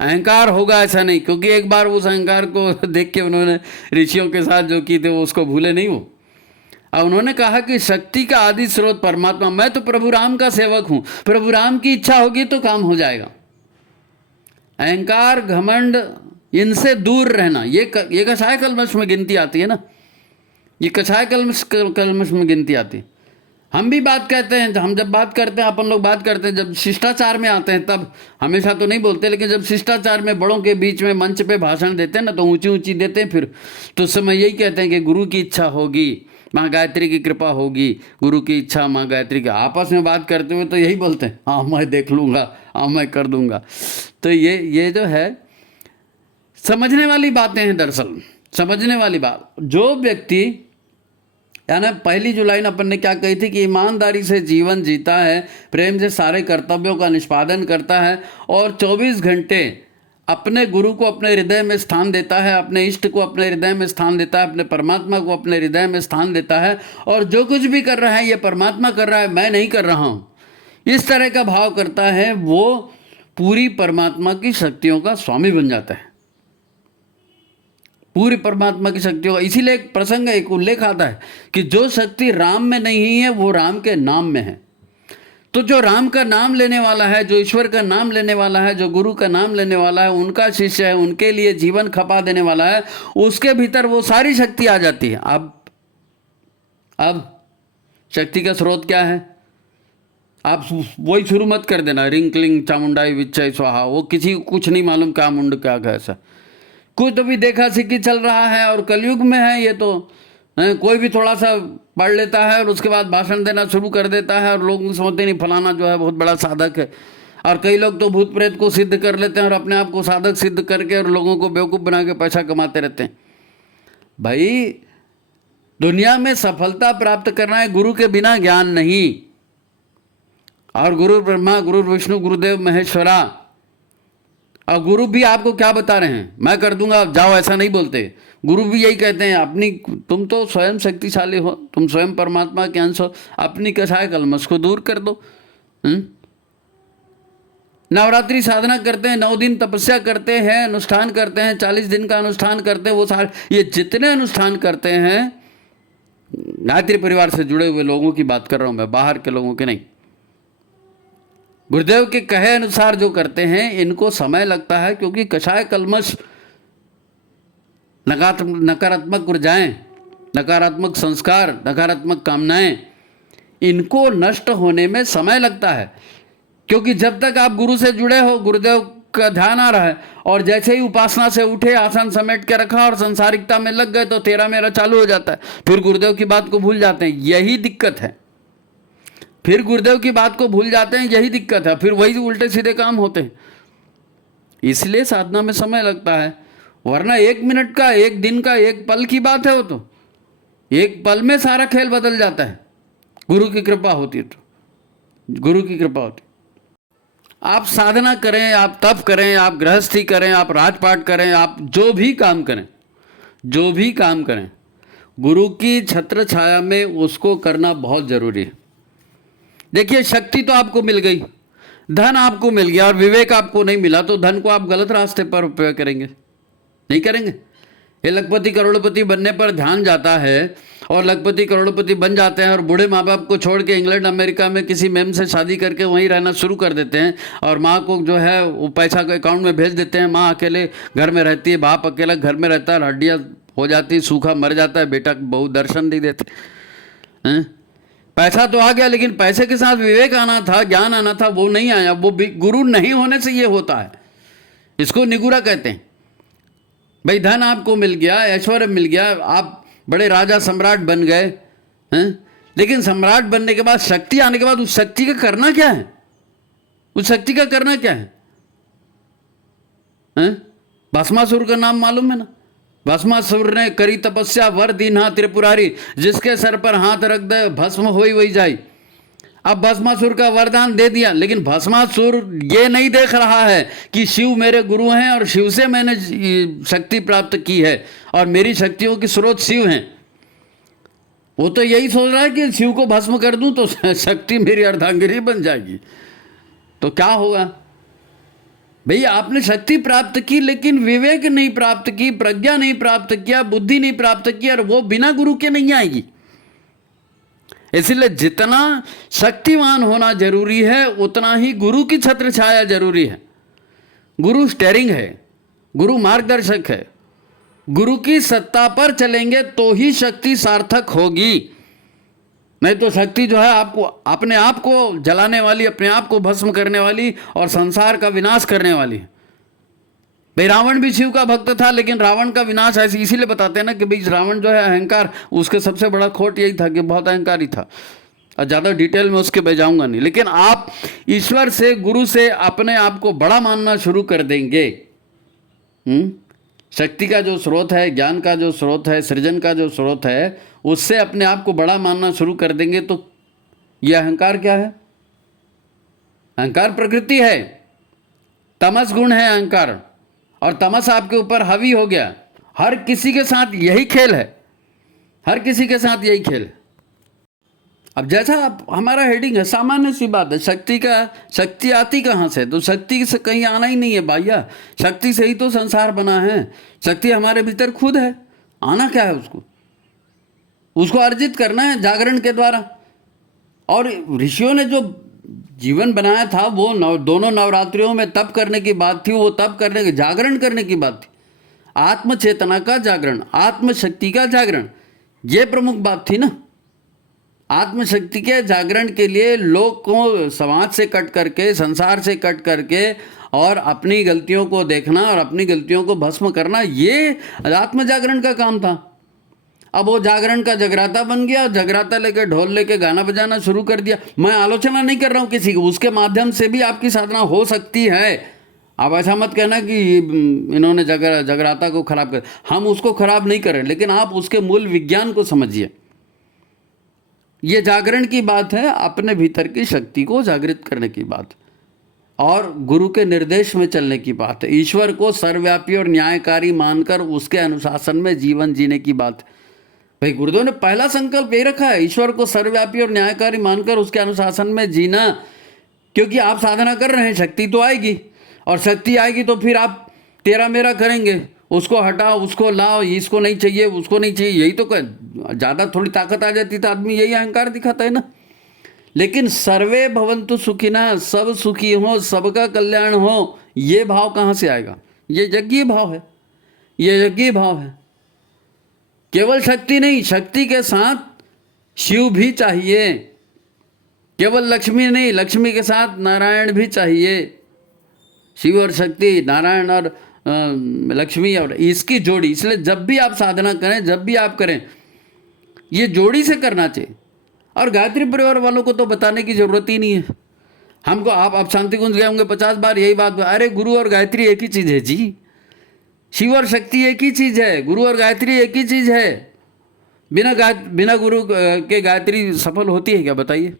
अहंकार होगा ऐसा नहीं। क्योंकि एक बार उस अहंकार को देख के उन्होंने ऋषियों के साथ जो की थे वो उसको भूले नहीं वो। और उन्होंने कहा कि शक्ति का आदि स्रोत परमात्मा, मैं तो प्रभु राम का सेवक हूं, प्रभु राम की इच्छा होगी तो काम हो जाएगा। अहंकार, घमंड, इनसे दूर रहना, ये कषाय कल्मश में गिनती आती है ना, ये कषाय कल्मश में गिनती आती है। हम भी बात कहते हैं, हम जब बात करते हैं, अपन लोग बात करते हैं, जब शिष्टाचार में आते हैं तब हमेशा तो नहीं बोलते, लेकिन जब शिष्टाचार में बड़ों के बीच में मंच पे भाषण देते हैं ना तो ऊंची ऊंची देते हैं। फिर तो उस समय यही कहते हैं कि गुरु की इच्छा होगी, माँ गायत्री की कृपा होगी, गुरु की इच्छा, माँ गायत्री की। आपस में बात करते हुए तो यही बोलते हैं, हाँ मैं देख लूँगा, हाँ मैं कर दूंगा। तो ये जो है समझने वाली बातें हैं, दरअसल समझने वाली बात। जो व्यक्ति, यानी पहली जो लाइन अपन ने क्या कही थी कि ईमानदारी से जीवन जीता है, प्रेम से सारे कर्तव्यों का निष्पादन करता है और 24 घंटे अपने गुरु को अपने हृदय में स्थान देता है, अपने इष्ट को अपने हृदय में स्थान देता है, अपने परमात्मा को अपने हृदय में स्थान देता है, और जो कुछ भी कर रहा है ये परमात्मा कर रहा है, मैं नहीं कर रहा हूँ, इस तरह का भाव करता है, वो पूरी परमात्मा की शक्तियों का स्वामी बन जाता है, पूरी परमात्मा की शक्तियों का। इसीलिए एक प्रसंग, एक उल्लेख आता है कि जो शक्ति राम में नहीं है वो राम के नाम में है। तो जो राम का नाम लेने वाला है, जो ईश्वर का नाम लेने वाला है, जो गुरु का नाम लेने वाला है, उनका शिष्य है, उनके लिए जीवन खपा देने वाला है, उसके भीतर वो सारी शक्ति आ जाती है। अब शक्ति का स्रोत क्या है, आप वही शुरू मत कर देना, रिंग क्लिंग चामुंडाई विच्चय स्वाहा, वो किसी को कुछ नहीं मालूम क्या मुंड क्या कैसा, कुछ तो भी देखा सीखी चल रहा है। और कलयुग में है ये तो, कोई भी थोड़ा सा पढ़ लेता है और उसके बाद भाषण देना शुरू कर देता है और लोग समझते नहीं फलाना जो है बहुत बड़ा साधक है। और कई लोग तो भूत प्रेत को सिद्ध कर लेते हैं और अपने आप को साधक सिद्ध करके और लोगों को बेवकूफ़ बना के पैसा कमाते रहते हैं। भाई दुनिया में सफलता प्राप्त करना है, गुरु के बिना ज्ञान नहीं। और गुरु ब्रह्मा, गुरु विष्णु, गुरुदेव महेश्वरा, और गुरु भी आपको क्या बता रहे हैं, मैं कर दूंगा जाओ, ऐसा नहीं बोलते। गुरु भी यही कहते हैं, अपनी, तुम तो स्वयं शक्तिशाली हो, तुम स्वयं परमात्मा के अंश हो, अपनी कषाय कल्मश को दूर कर दो। नवरात्रि साधना करते हैं, 9 दिन तपस्या करते हैं, अनुष्ठान करते हैं, 40 दिन का अनुष्ठान करते हैं, वो सारे ये जितने अनुष्ठान करते हैं, गायत्री परिवार से जुड़े हुए लोगों की बात कर रहा हूं मैं, बाहर के लोगों के नहीं। गुरुदेव के कहे अनुसार जो करते हैं इनको समय लगता है, क्योंकि कषाय कल्मश, नकारात्मक ऊर्जाएं, नकारात्मक संस्कार, नकारात्मक कामनाएं, इनको नष्ट होने में समय लगता है। क्योंकि जब तक आप गुरु से जुड़े हो, गुरुदेव का ध्यान आ रहा है, और जैसे ही उपासना से उठे, आसन समेट के रखा और संसारिकता में लग गए तो तेरा मेरा चालू हो जाता है, फिर गुरुदेव की बात को भूल जाते हैं। यही दिक्कत है, फिर गुरुदेव की बात को भूल जाते हैं, यही दिक्कत है, फिर वही उल्टे सीधे काम होते हैं। इसलिए साधना में समय लगता है, वरना 1 मिनट का, 1 दिन का, 1 पल की बात है, वो तो 1 पल में सारा खेल बदल जाता है। गुरु की कृपा होती है, तो गुरु की कृपा होती है। आप साधना करें, आप तप करें, आप गृहस्थी करें, आप राजपाट करें, आप जो भी काम करें, जो भी काम करें, गुरु की छत्र छाया में उसको करना बहुत जरूरी है। देखिए, शक्ति तो आपको मिल गई, धन आपको मिल गया, और विवेक आपको नहीं मिला, तो धन को आप गलत रास्ते पर उपयोग करेंगे, नहीं करेंगे। ये लखपति करोड़पति बनने पर ध्यान जाता है और लखपति करोड़पति बन जाते हैं और बूढ़े माँ बाप को छोड़ के इंग्लैंड अमेरिका में किसी मैम से शादी करके वहीं रहना शुरू कर देते हैं और माँ को जो है वो पैसा को अकाउंट में भेज देते हैं। माँ अकेले घर में रहती है, बाप अकेला घर में रहता है, हड्डियाँ हो जाती है, सूखा मर जाता है, बेटा बहु दर्शन नहीं देते हैं। पैसा तो आ गया लेकिन पैसे के साथ विवेक आना था, ज्ञान आना था, वो नहीं आया। वो गुरु नहीं होने से ये होता है। इसको निगुरा कहते हैं। भाई धन आपको मिल गया, ऐश्वर्य मिल गया, आप बड़े राजा सम्राट बन गए हैं, लेकिन सम्राट बनने के बाद शक्ति आने के बाद उस शक्ति का करना क्या है? उस शक्ति का करना क्या है? भस्मासुर का नाम मालूम है ना? भस्मासुर ने करी तपस्या, वर दीन्हा त्रिपुरारी, जिसके सर पर हाथ रख दे भस्म होई वही जाई। अब भस्मासुर का वरदान दे दिया, लेकिन भस्मासुर ये नहीं देख रहा है कि शिव मेरे गुरु हैं और शिव से मैंने शक्ति प्राप्त की है और मेरी शक्तियों की स्रोत शिव हैं। वो तो यही सोच रहा है कि शिव को भस्म कर दूं तो शक्ति मेरी अर्धांगिनी बन जाएगी। तो क्या होगा भाई? आपने शक्ति प्राप्त की लेकिन विवेक नहीं प्राप्त की, प्रज्ञा नहीं प्राप्त किया, बुद्धि नहीं प्राप्त की, और वो बिना गुरु के नहीं आएगी। इसलिए जितना शक्तिवान होना जरूरी है उतना ही गुरु की छत्र छाया जरूरी है। गुरु स्टेयरिंग है, गुरु मार्गदर्शक है। गुरु की सत्ता पर चलेंगे तो ही शक्ति सार्थक होगी, नहीं तो शक्ति जो है आपको अपने आप को जलाने वाली, अपने आप को भस्म करने वाली और संसार का विनाश करने वाली है। भाई रावण भी शिव का भक्त था, लेकिन रावण का विनाश ऐसे इसीलिए बताते हैं ना कि भाई रावण जो है अहंकार, उसके सबसे बड़ा खोट यही था कि बहुत अहंकारी था। और ज़्यादा डिटेल में उसके बह जाऊंगा नहीं, लेकिन आप ईश्वर से, गुरु से अपने आप को बड़ा मानना शुरू कर देंगे। शक्ति का जो स्रोत है, ज्ञान का जो स्रोत है, सृजन का जो स्रोत है, उससे अपने आप को बड़ा मानना शुरू कर देंगे। तो यह अहंकार क्या है? अहंकार प्रकृति है, तमस गुण है अहंकार, और तमस आपके ऊपर हावी हो गया। हर किसी के साथ यही खेल है, हर किसी के साथ यही खेल है। अब जैसा आप, हमारा हेडिंग है, सामान्य सी बात है, शक्ति आती कहाँ से? तो शक्ति से कहीं आना ही नहीं है भैया, शक्ति से ही तो संसार बना है। शक्ति हमारे भीतर खुद है, आना क्या है? उसको अर्जित करना है जागरण के द्वारा। और ऋषियों ने जो जीवन बनाया था वो दोनों नवरात्रियों में तप करने की बात थी, वो तप करने के जागरण करने की बात थी। आत्म चेतना का जागरण, आत्मशक्ति का जागरण, ये प्रमुख बात थी ना। आत्मशक्ति के जागरण के लिए लोग को समाज से कट करके, संसार से कट करके और अपनी गलतियों को देखना और अपनी गलतियों को भस्म करना, ये आत्म जागरण का काम था। अब वो जागरण का जगराता बन गया, जगराता लेके ढोल लेके गाना बजाना शुरू कर दिया। मैं आलोचना नहीं कर रहा हूँ किसी की, उसके माध्यम से भी आपकी साधना हो सकती है। आप ऐसा मत कहना कि इन्होंने जगराता को खराब कर, हम उसको खराब नहीं कर रहे, लेकिन आप उसके मूल विज्ञान को समझिए। ये जागरण की बात है, अपने भीतर की शक्ति को जागृत करने की बात, और गुरु के निर्देश में चलने की बात है। ईश्वर को सर्वव्यापी और न्यायकारी मानकर उसके अनुशासन में जीवन जीने की बात है। भाई गुरुदेव ने पहला संकल्प यही रखा है, ईश्वर को सर्वव्यापी और न्यायकारी मानकर उसके अनुशासन में जीना। क्योंकि आप साधना कर रहे हैं, शक्ति तो आएगी, और शक्ति आएगी तो फिर आप तेरा मेरा करेंगे, उसको हटाओ, उसको लाओ, इसको नहीं चाहिए, उसको नहीं चाहिए, यही तो ज़्यादा थोड़ी ताकत आ जाती तो आदमी यही अहंकार दिखाता है ना। लेकिन सर्वे भवन्तु सुखिनः, सब सुखी हो, सबका कल्याण हो, ये भाव कहाँ से आएगा? ये यज्ञीय भाव है, ये यज्ञीय भाव है। केवल शक्ति नहीं, शक्ति के साथ शिव भी चाहिए। केवल लक्ष्मी नहीं, लक्ष्मी के साथ नारायण भी चाहिए। शिव और शक्ति, नारायण और लक्ष्मी और इसकी जोड़ी। इसलिए जब भी आप साधना करें, जब भी आप करें, ये जोड़ी से करना चाहिए। और गायत्री परिवार वालों को तो बताने की जरूरत ही नहीं है हमको। आप शांति कुंज गए होंगे 50 बार यही बात, अरे गुरु और गायत्री एक ही चीज़ है जी, शिव और शक्ति एक ही चीज़ है, गुरु और गायत्री एक ही चीज़ है। बिना गुरु के गायत्री सफल होती है क्या? बताइए,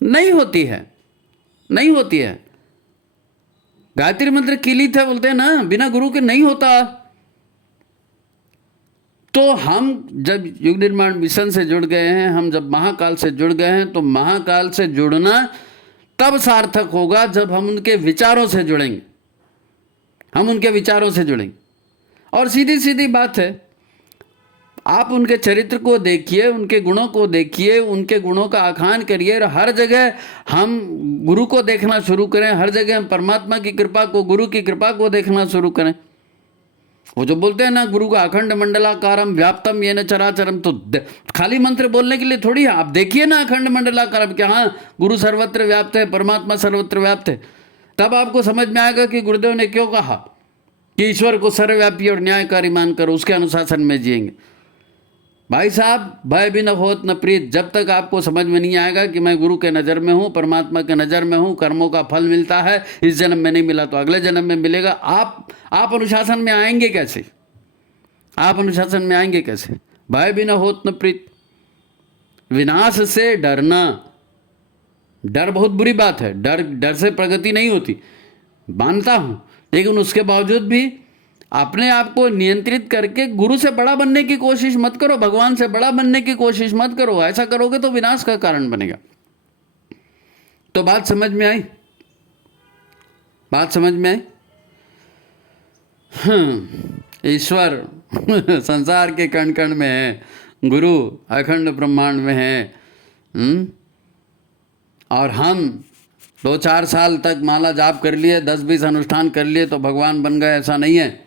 नहीं होती है, नहीं होती है। गायत्री मंत्र किलित है बोलते हैं ना, बिना गुरु के नहीं होता। तो हम जब युग निर्माण मिशन से जुड़ गए हैं, हम जब महाकाल से जुड़ गए हैं, तो महाकाल से जुड़ना तब सार्थक होगा जब हम उनके विचारों से जुड़ेंगे, हम उनके विचारों से जुड़ेंगे। और सीधी सीधी बात है, आप उनके चरित्र को देखिए, उनके गुणों को देखिए, उनके गुणों का आखान करिए, और हर जगह हम गुरु को देखना शुरू करें, हर जगह हम परमात्मा की कृपा को, गुरु की कृपा को देखना शुरू करें। वो जो बोलते हैं ना, गुरु का अखंड मंडलाकारम व्याप्तम येन चराचरम, तो खाली मंत्र बोलने के लिए थोड़ी है। आप देखिए ना अखंड मंडलाकारम, क्या हाँ गुरु सर्वत्र व्याप्त है, परमात्मा सर्वत्र व्याप्त है। तब आपको समझ में आएगा कि गुरुदेव ने क्यों कहा कि ईश्वर को सर्वव्यापी और न्यायकारी मानकर उसके अनुशासन में जिएंगे। भाई साहब, भय भी न होत न प्रीत, जब तक आपको समझ में नहीं आएगा कि मैं गुरु के नज़र में हूँ, परमात्मा के नज़र में हूँ, कर्मों का फल मिलता है, इस जन्म में नहीं मिला तो अगले जन्म में मिलेगा, आप अनुशासन में आएंगे कैसे? आप अनुशासन में आएंगे कैसे? भय भी न होत न प्रीत। विनाश से डरना, डर बहुत बुरी बात है, डर से प्रगति नहीं होती, मानता हूँ, लेकिन उसके बावजूद भी अपने आप को नियंत्रित करके गुरु से बड़ा बनने की कोशिश मत करो, भगवान से बड़ा बनने की कोशिश मत करो। ऐसा करोगे तो विनाश का कारण बनेगा। तो बात समझ में आई? बात समझ में आई? ईश्वर संसार के कण कण में है, गुरु अखंड ब्रह्मांड में है। और हम 2-4 साल तक माला जाप कर लिए, 10-20 अनुष्ठान कर लिए तो भगवान बन गए, ऐसा नहीं है।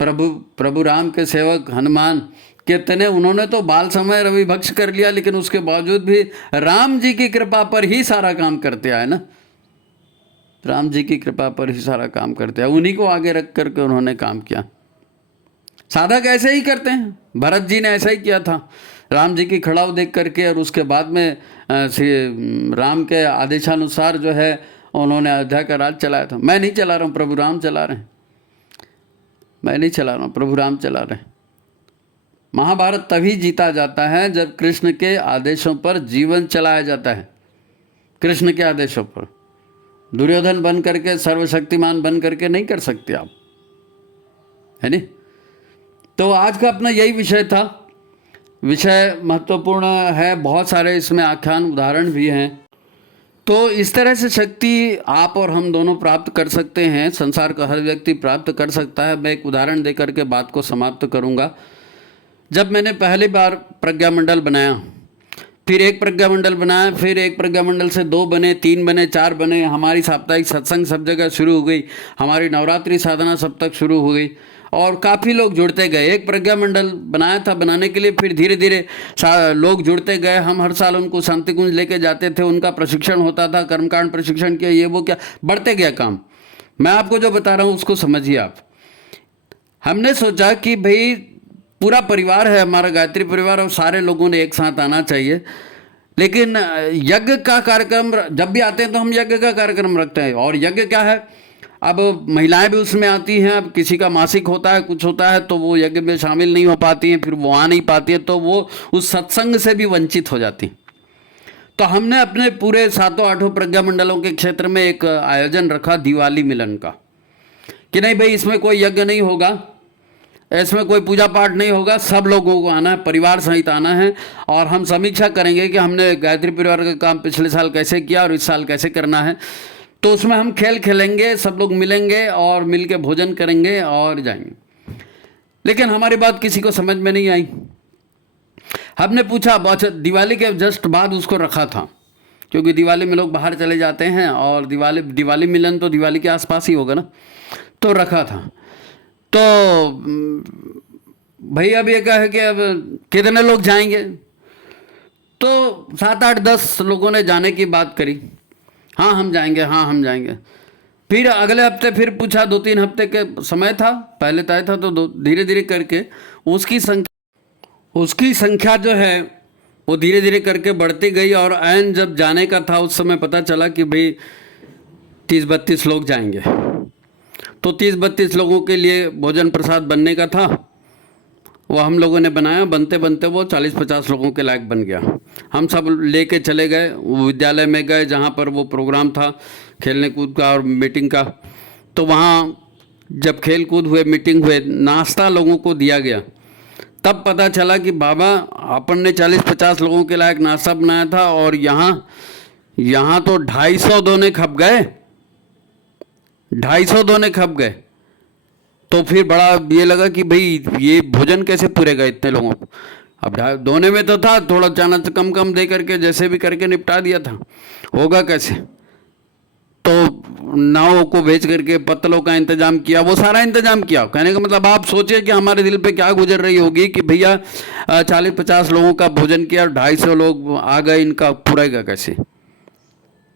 प्रभु राम के सेवक हनुमान कितने, उन्होंने तो बाल समय रवि भक्ष कर लिया, लेकिन उसके बावजूद भी राम जी की कृपा पर ही सारा काम करते आए ना। राम जी की कृपा पर ही सारा काम करते आए, उन्हीं को आगे रख करके उन्होंने काम किया। साधक ऐसे ही करते हैं, भरत जी ने ऐसा ही किया था, राम जी की खड़ाऊ देख करके, और उसके बाद में राम के आदेशानुसार जो है उन्होंने अयोध्या का राज चलाया था। मैं नहीं चला रहा हूँ, प्रभु राम चला रहे हैं, मैं नहीं चला रहा हूँ, प्रभु राम चला रहे हैं। महाभारत तभी जीता जाता है जब कृष्ण के आदेशों पर जीवन चलाया जाता है। कृष्ण के आदेशों पर दुर्योधन बन करके, सर्वशक्तिमान बन करके नहीं कर सकते आप, है नहीं? तो आज का अपना यही विषय था। विषय महत्वपूर्ण है, बहुत सारे इसमें आख्यान उदाहरण भी हैं। तो इस तरह से शक्ति आप और हम दोनों प्राप्त कर सकते हैं, संसार का हर व्यक्ति प्राप्त कर सकता है। मैं एक उदाहरण दे करके बात को समाप्त करूंगा। जब मैंने पहली बार प्रज्ञा मंडल बनाया, फिर एक प्रज्ञा मंडल बनाया, फिर एक प्रज्ञा मंडल से 2 बने, 3 बने, 4 बने, हमारी साप्ताहिक सत्संग सब जगह शुरू हो गई, हमारी नवरात्रि साधना सब तक शुरू हो गई, और काफ़ी लोग जुड़ते गए। एक प्रज्ञा मंडल बनाया था बनाने के लिए, फिर धीरे धीरे लोग जुड़ते गए। हम हर साल उनको शांति कुंज लेके जाते थे, उनका प्रशिक्षण होता था, कर्मकांड प्रशिक्षण किया, ये वो क्या, बढ़ते गया काम। मैं आपको जो बता रहा हूँ उसको समझिए आप। हमने सोचा कि भाई पूरा परिवार है हमारा, गायत्री परिवार, और सारे लोगों ने एक साथ आना चाहिए। लेकिन यज्ञ का कार्यक्रम जब भी आते हैं तो हम यज्ञ का कार्यक्रम रखते हैं। और यज्ञ क्या है, अब महिलाएं भी उसमें आती हैं, अब किसी का मासिक होता है, कुछ होता है, तो वो यज्ञ में शामिल नहीं हो पाती हैं, फिर वो आ नहीं पाती है, तो वो उस सत्संग से भी वंचित हो जाती। तो हमने अपने पूरे 7-8 प्रज्ञा मंडलों के क्षेत्र में एक आयोजन रखा दिवाली मिलन का, कि नहीं भाई इसमें कोई यज्ञ नहीं होगा, इसमें कोई पूजा पाठ नहीं होगा, सब लोगों को आना है, परिवार सहित आना है, और हम समीक्षा करेंगे कि हमने गायत्री परिवार का काम पिछले साल कैसे किया और इस साल कैसे करना है। तो उसमें हम खेल खेलेंगे, सब लोग मिलेंगे और मिल के भोजन करेंगे और जाएंगे। लेकिन हमारी बात किसी को समझ में नहीं आई। हमने पूछा, दिवाली के जस्ट बाद उसको रखा था, क्योंकि दिवाली में लोग बाहर चले जाते हैं, और दिवाली मिलन तो दिवाली के आसपास ही होगा ना, तो रखा था। तो भाई अब ये क्या है कि अब कितने लोग जाएंगे, तो 7-8-10 लोगों ने जाने की बात करी, हाँ हम जाएंगे, हाँ हम जाएंगे। फिर अगले हफ्ते फिर पूछा, 2-3 हफ्ते के समय था, पहले तय था, तो धीरे धीरे करके उसकी संख्या जो है वो धीरे धीरे करके बढ़ती गई। और ऐन जब जाने का था उस समय पता चला कि भाई 30-32 लोग जाएंगे। तो 30-32 लोगों के लिए भोजन प्रसाद बनने का था, वो हम लोगों ने बनाया। बनते बनते वो 40-50 लोगों के लायक बन गया। हम सब लेके चले गए, विद्यालय में गए जहाँ पर वो प्रोग्राम था खेलने कूद का और मीटिंग का। तो वहाँ जब खेल कूद हुए, मीटिंग हुए, नाश्ता लोगों को दिया गया, तब पता चला कि बाबा अपन ने 40-50 लोगों के लायक नाश्ता बनाया था, और यहाँ तो 250 दोने खप गए, 250 दोने खप गए। तो फिर बड़ा ये लगा कि भाई ये भोजन कैसे पूरेगा इतने लोगों को। अब दोने में तो था, थोड़ा चाना कम कम दे करके जैसे भी करके निपटा दिया था, होगा कैसे। तो नाव को भेज करके पत्तलों का इंतजाम किया, वो सारा इंतजाम किया। कहने का मतलब आप सोचिए कि हमारे दिल पे क्या गुजर रही होगी कि भैया 40-50 लोगों का भोजन किया, 250 लोग आ गए, इनका पूरेगा कैसे।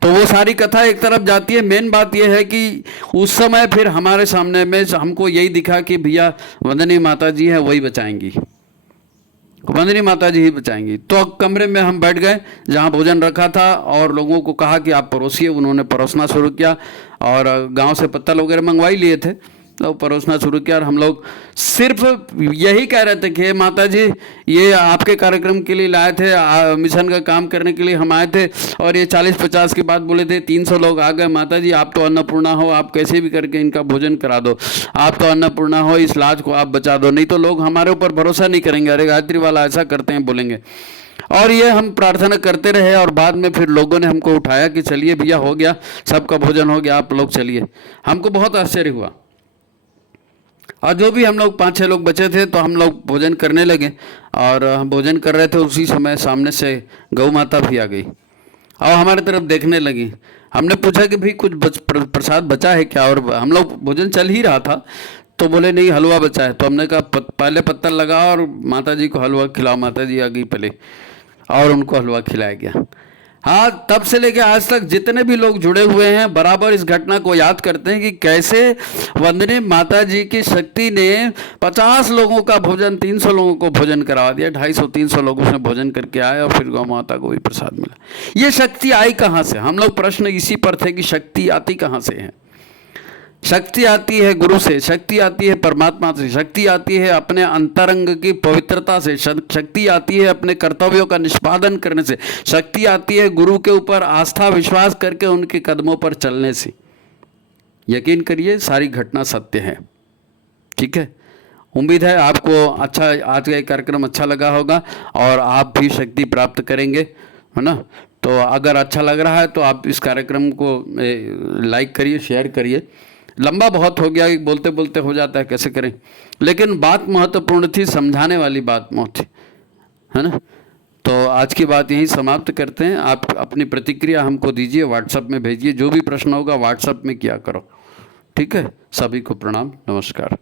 तो वो सारी कथा एक तरफ जाती है। मेन बात यह है कि उस समय फिर हमारे सामने में हमको यही दिखा कि भैया वंदनी माता जी है, वही बचाएंगी, वंदनी माता जी ही बचाएंगी। तो कमरे में हम बैठ गए जहाँ भोजन रखा था और लोगों को कहा कि आप परोसिए। उन्होंने परोसना शुरू किया और गांव से पत्तल वगैरह मंगवा ही लिए थे, तो परोसना शुरू किया। और हम लोग सिर्फ यही कह रहे थे कि माता जी ये आपके कार्यक्रम के लिए लाए थे, मिशन का काम करने के लिए हम आए थे। और ये 40-50 की बात बोले थे, 300 लोग आ गए। माता जी आप तो अन्नपूर्णा हो, आप कैसे भी करके इनका भोजन करा दो, आप तो अन्नपूर्णा हो, इस लाज को आप बचा दो, नहीं तो लोग हमारे ऊपर भरोसा नहीं करेंगे। अरे गायत्री वाला ऐसा करते हैं बोलेंगे। और ये हम प्रार्थना करते रहे और बाद में फिर लोगों ने हमको उठाया कि चलिए भैया हो गया, सबका भोजन हो गया, आप लोग चलिए। हमको बहुत आश्चर्य हुआ। और जो भी हम लोग 5-6 लोग बचे थे तो हम लोग भोजन करने लगे। और हम भोजन कर रहे थे, उसी समय सामने से गौ माता भी आ गई और हमारे तरफ देखने लगी। हमने पूछा कि भाई कुछ प्रसाद बचा है क्या, और हम लोग भोजन चल ही रहा था। तो बोले नहीं, हलवा बचा है। तो हमने कहा पहले पत्तल लगा और माता जी को हलवा खिलाओ। माता जी आ गई पहले और उनको हलवा खिलाया गया। हाँ, तब से लेकर आज तक जितने भी लोग जुड़े हुए हैं बराबर इस घटना को याद करते हैं कि कैसे वंदनी माता जी की शक्ति ने 50 लोगों का भोजन, 300 लोगों को भोजन करवा दिया। 250-300 लोगों से भोजन करके आए और फिर गौ माता को भी प्रसाद मिला। ये शक्ति आई कहाँ से? हम लोग प्रश्न इसी पर थे कि शक्ति आती कहाँ से है। शक्ति आती है गुरु से, शक्ति आती है परमात्मा से, शक्ति आती है अपने अंतरंग की पवित्रता से, शक्ति आती है अपने कर्तव्यों का निष्पादन करने से, शक्ति आती है गुरु के ऊपर आस्था विश्वास करके उनके कदमों पर चलने से। यकीन करिए सारी घटना सत्य है। ठीक है, उम्मीद है आपको अच्छा आज का कार्यक्रम अच्छा लगा होगा और आप भी शक्ति प्राप्त करेंगे, है ना। तो अगर अच्छा लग रहा है तो आप इस कार्यक्रम को लाइक करिए, शेयर करिए। लंबा बहुत हो गया, बोलते बोलते हो जाता है, कैसे करें। लेकिन बात महत्वपूर्ण थी, समझाने वाली बात बहुत थी, है ना। तो आज की बात यहीं समाप्त करते हैं। आप अपनी प्रतिक्रिया हमको दीजिए, व्हाट्सएप में भेजिए। जो भी प्रश्न होगा व्हाट्सएप में किया करो। ठीक है, सभी को प्रणाम, नमस्कार।